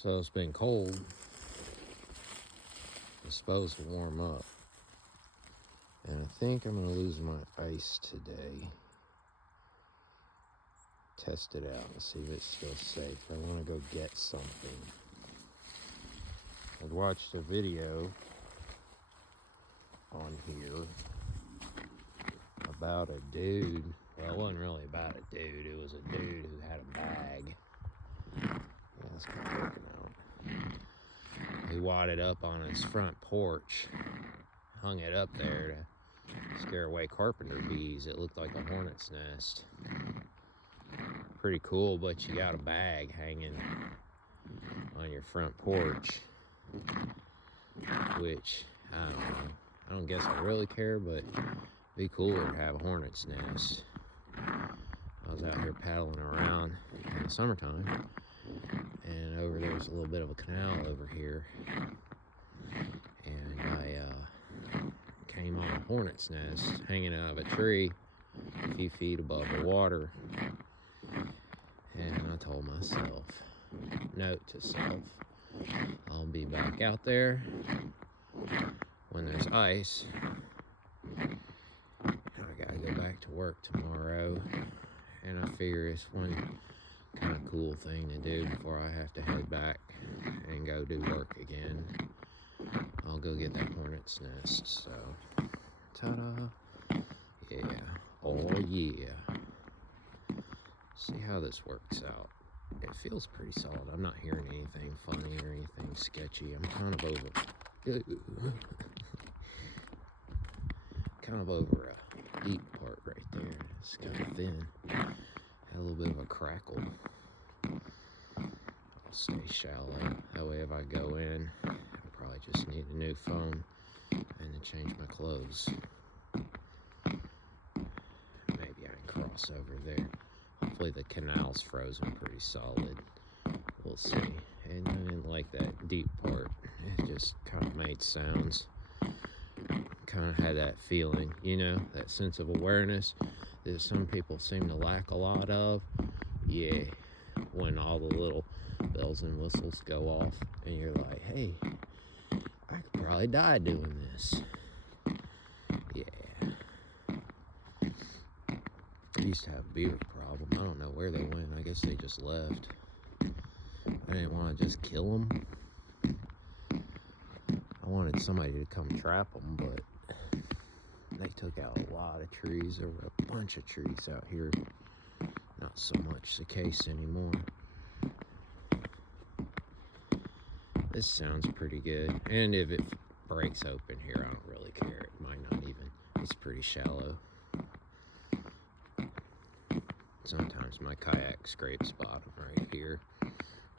So it's been cold. It's supposed to warm up. And I think I'm going to lose my ice today. Test it out and see if it's still safe. I want to go get something. I watched a video on here about a dude. Well, it wasn't really about a dude. It was a dude who had a bag. Yeah, that's kind of working out. He wadded up on his front porch, hung it up there to scare away carpenter bees. It looked like a hornet's nest. Pretty cool, but you got a bag hanging on your front porch, which, I don't know. I don't guess I really care, but it'd be cooler to have a hornet's nest. I was out here paddling around in the summertime, and over there's a little bit of a canal over here, and I came on a hornet's nest hanging out of a tree a few feet above the water, and I told myself, note to self, I'll be back out there when there's ice. I gotta go back to work tomorrow, and I figure it's one kind of cool thing to do before I have to head back and go do work again. I'll go get that hornet's nest. So, ta-da! Yeah, oh yeah. See how this works out. It feels pretty solid. I'm not hearing anything funny or anything sketchy. I'm kind of over a deep part right there. It's kind of thin. Had a little bit of a crackle. I'll stay shallow. That way if I go in, I'll probably just need a new phone and to change my clothes. Maybe I can cross over there. Hopefully the canal's frozen pretty solid. We'll see. And I didn't like that deep part. It just kind of made sounds. Kind of had that feeling, you know, that sense of awareness that some people seem to lack a lot of. Yeah, when all the little bells and whistles go off and you're like, hey, I could probably die doing this. Yeah. I used to have a beaver problem. I don't know where they went. I guess they just left. I didn't want to just kill them. I wanted somebody to come trap them, but they took out a lot of trees. There were a bunch of trees out here. Not so much the case anymore. This sounds pretty good. And if it breaks open here, I don't really care. It might not even. It's pretty shallow. Sometimes my kayak scrapes bottom right here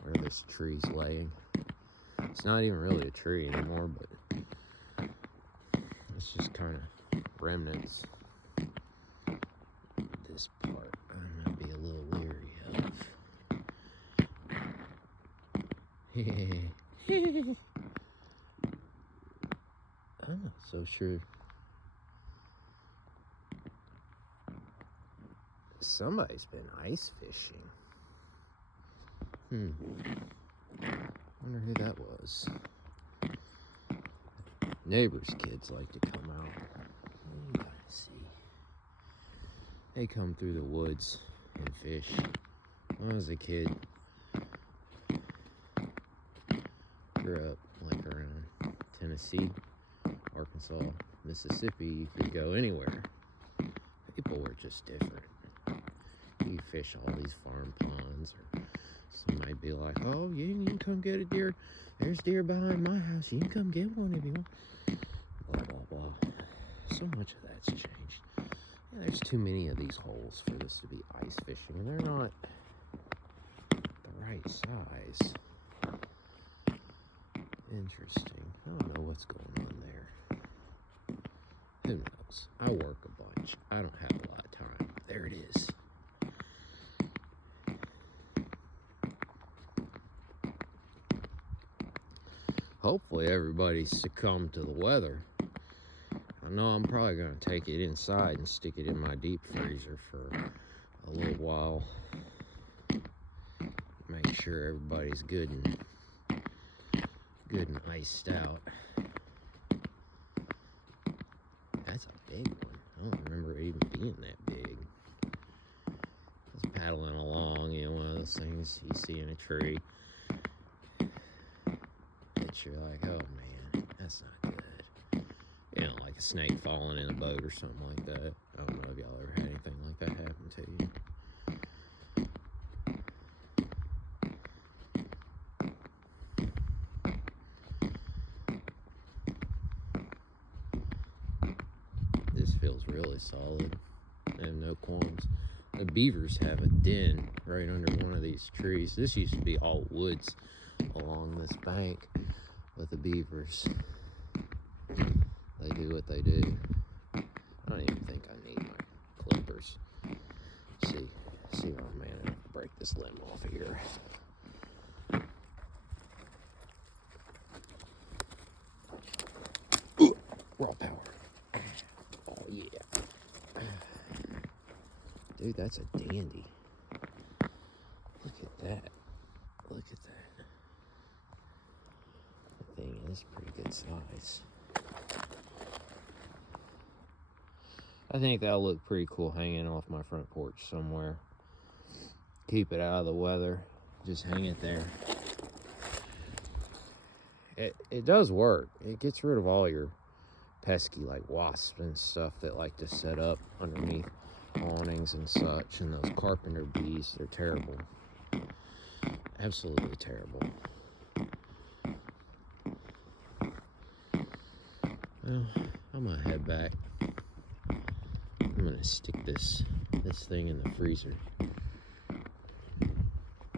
where this tree's laying. It's not even really a tree anymore, but it's just kind of remnants. This part I'm gonna be a little leery of. I'm not so sure. Somebody's been ice fishing. Wonder who that was. Neighbors' kids like to come out. You gotta see. They come through the woods and fish. When I was a kid, grew up like around Tennessee, Arkansas, Mississippi. You could go anywhere. People were just different. You fish all these farm ponds, or somebody be like, oh, you can come get a deer. There's deer behind my house. You can come get one if you want. Blah, blah, blah. So much of that's changed. Yeah, there's too many of these holes for this to be ice fishing, and they're not the right size. Interesting. I don't know what's going on there. Who knows? I work a bunch. I don't have a lot of time. There it is. Hopefully everybody succumbed to the weather. I know I'm probably going to take it inside and stick it in my deep freezer for a little while. Make sure everybody's good and good and iced out. That's a big one. I don't remember it even being that big. I was paddling along, you know, one of those things you see in a tree that you're like, oh man, that's not good. You know, like a snake falling in a boat or something like that. I don't know if y'all ever had anything like that happen to you. This feels really solid. I have no qualms. The beavers have a den right under one of these trees. This used to be all woods along this bank, but the beavers, they do what they do. I don't even think I need my clippers. See, oh man, I'll break this limb off here. Ooh, raw power. Oh yeah. Dude, that's a dandy. Look at that. Look at that. That thing is pretty good size. I think that'll look pretty cool hanging off my front porch somewhere. Keep it out of the weather. Just hang it there. It does work. It gets rid of all your pesky like wasps and stuff that like to set up underneath awnings and such, and those carpenter bees, they're terrible. Absolutely terrible. Well, I'm gonna head back. I'm gonna stick this thing in the freezer.